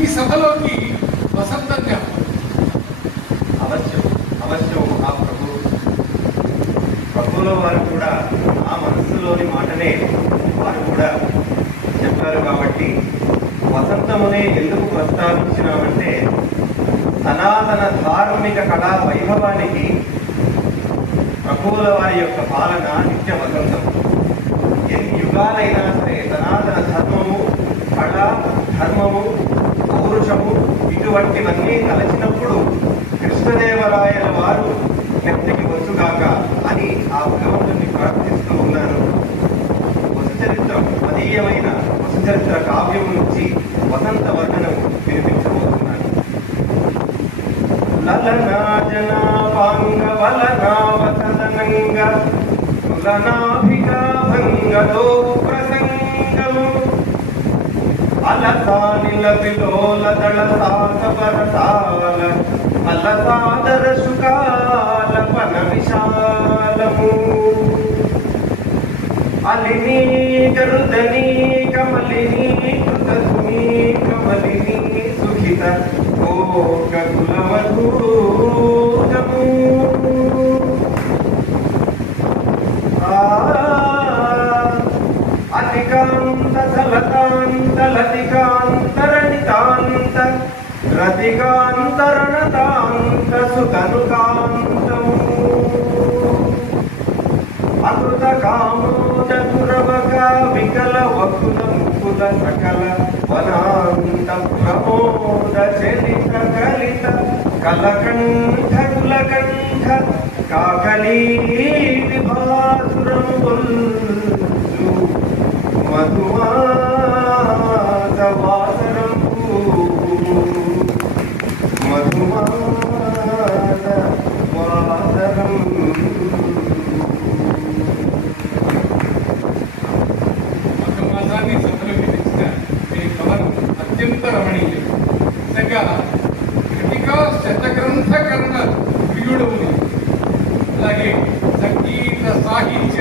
ఈ సభలోకి వసంతంగా అవశ్యం అవశ్యం మహాప్రభు. ప్రభువుల వారు కూడా ఆ మనస్సులోని మాటనే వారు కూడా చెప్పారు. కాబట్టి వసంతమునే ఎందుకు ప్రస్తావించినామంటే సనాతన ధార్మిక కళా వైభవానికి ప్రభువుల వారి యొక్క పాలన నిత్య వసంతం. ఎన్ని యుగాలైనా సరే సనాతన ధర్మము, కళ, ధర్మము, పౌరుషము ఇటువంటివన్నీ కలిసినప్పుడు కృష్ణదేవరాయల వారు నెత్తికి వచ్చుగాక అని ఆ భగవంతుని ప్రార్థిస్తూ ఉన్నారు. వసుచరిత్రం మదీయమైన వసుచరిత్ర కావ్యం నుంచి వసంత వర్ణనం వినిపించబోతున్నాను. లలనా జనాపాంగ వలనావతనంగ తులనాభిగాభంగతో ప్రసంగము అలసానిల విలోల దళ సాగవరసాల అలసాదర శుకాల పన విశాలము అలిని గరుదని కమలిని కృతసుని కమలిని సుఖిత కులమధూరము అధికాంత సలతాంత లతికాంతరణితాంత రతికాంతరణతాంత సుతనుకాంతము అమృత కామోద దురవక వికల వకుల ముకుల సకల వనాంత ప్రమోద చలిత కలిత కలకంఠ కులకంఠ కాకలీ విభాసురం మధుమాత వాసరం మధుమాత వాసరం. మాసాన్ని సభలోకి తెచ్చిన మీ కవనం అత్యంత రమణీయం. నిజంగా కృతికా శతగ్రంథకరణ ప్రియుడు. అలాగే సంగీత సాహిత్య